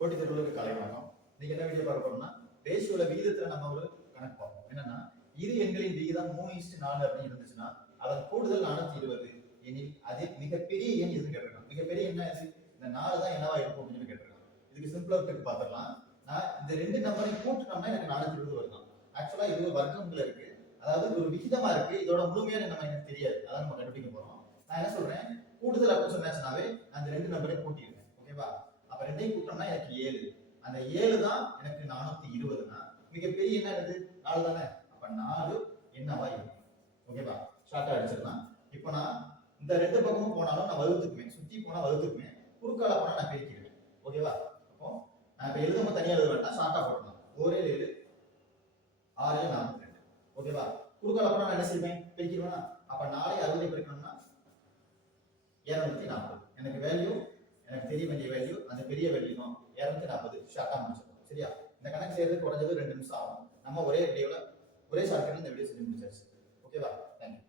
போட்டி தேர்வுகளுக்கு கலை வணக்கம் நீங்க என்ன வீடியோ பார்க்க போறோம்னா ரேஷியோல விகிதத்துல நம்ம ஒரு கணக்கு பார்ப்போம். என்னன்னா இரு எண்களின் விகிதம் மூணு இஸ்ட் நாலு அப்படின்னு இருந்துச்சுன்னா அதன் கூடுதல் நானூத்தி இருபது எனில் அது மிகப்பெரிய எண் எதுன்னு கேட்டிருக்கான் மிகப்பெரிய என்ன இது இந்த நாலு தான் என்னவா இருக்கும் அப்படின்னு சொல்லி கேட்டிருக்கான் இதுக்கு சிம்பிளா இருக்கு பார்த்துடலாம். நான் இந்த ரெண்டு நம்பரையும் கூட்டினோம்னா எனக்கு நானூத்தி இருபது வருதான் ஆக்சுவலா இது ஒரு வர்க்கம்ல இருக்கு. அதாவது ஒரு விகிதமா இருக்கு. இதோட முழுமையான நம்ம எனக்கு தெரியாது. அதான் நம்ம கண்டுபிடிக்க போறோம். நான் என்ன சொல்றேன்? கூடுதல் அப்படின்னு சொன்னாச்சுனாவே அந்த ரெண்டு நம்பரையும் கூட்டிடுவேன். ஓகேவா அப்ப கூட்டம்னா எனக்கு ஏழு. அந்த ஏழு தான் எனக்கு நானூத்தி இருபதுனா மிகப்பெரிய என்ன இது நாலு தானே? அப்ப நாலு என்னவா இருக்கும்? ஓகேவா ஷார்ட்டா அடிச்சிடலாம். இப்போ நான் இந்த ரெண்டு பக்கமும் போனாலும் நான் வகுத்துக்குவேன். சுத்தி போனா வகுத்துக்குவேன். குறுக்கால போனா நான் பிரிக்கிறேன். ஓகேவா அப்போ நான் இப்ப எழுதும் தனியா எழுத வேண்டாம் ஷார்ட்டா போடலாம். ஒரே ஏழு ஆறு ஏழு நாற்பத்தி ரெண்டு. ஓகேவா குறுக்கால போனா நான் என்ன செய்வேன்? பிரிக்கிறேன்னா அப்ப நாளை அறுபதை பிரிக்கணும்னா இருநூத்தி நாற்பது. எனக்கு வேல்யூ எனக்கு தெரிய வேண்டிய வேல்யூ அந்த பெரிய வேல்யூ தான். இரநூத்தி நாற்பது ஷார்ட்டாக முடிச்சிருக்கோம் சரியா? இந்த கணக்கு செய்யறதுக்கு குறைஞ்சது ரெண்டு நிமிஷம் ஆகும். நம்ம ஒரே வீடியோவில் ஒரே ஷார்ட்கட்ல இந்த வீடியோ செஞ்சு முடிச்சாச்சு. ஓகேவா தேங்க்யூ